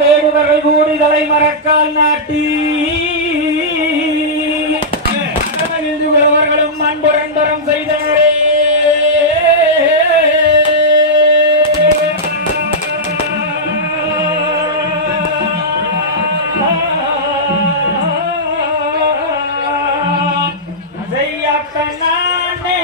வேடுவர்கள் கூடி தலை மறக்கால் நாட்டி. அவர்களும் அன்புரந்தரம் செய்தனரே செய்யாத்தனானே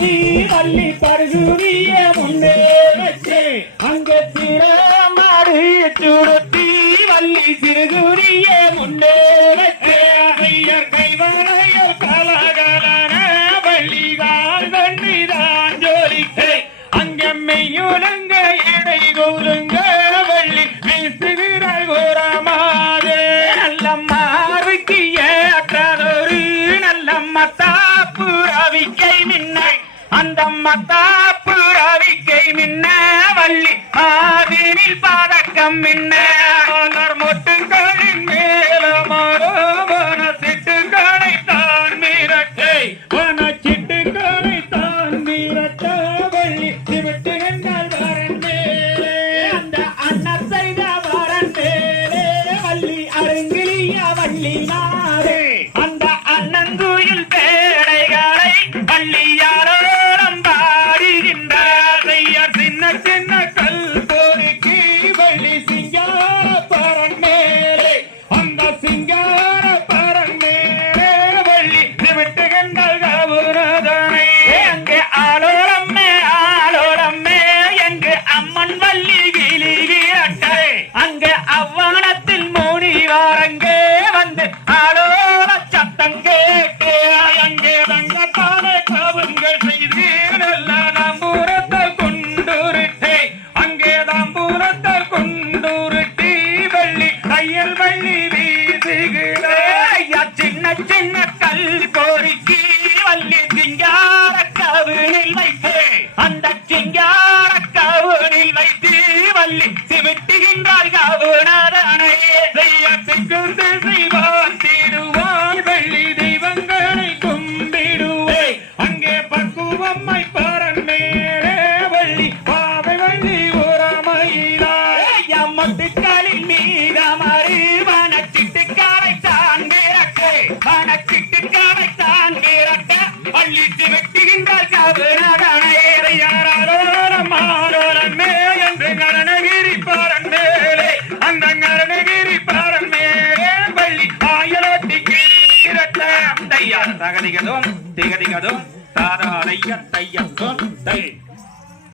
காட்டி அள்ளி படுகுரிய முன்னே வச்சே அங்க திறமாடு சுடுத்தி வள்ளி சிறுகுரிய முன்னே. வச்சே ஐயர் கைவளையர் கலகலன வள்ளி கால் தண்ணிதான் ஜோலிக்கை அங்க மெய்யுலங்க இடை கூறுங்க வள்ளி வீசுகிறாள் கோரமாதே நல்லம்மாவுக்கு ஏற்றாதொரு நல்லம்மா தாப்புறவிக்கை நின்னை அந்த மத்தாப்பு ரவிக்கை மின்ன வள்ளி மாதினில் பதக்கம் மின்ன சின்ன சின்ன தகதிகதும் திகதிகதும் தாராளைய தையத்தும் தை.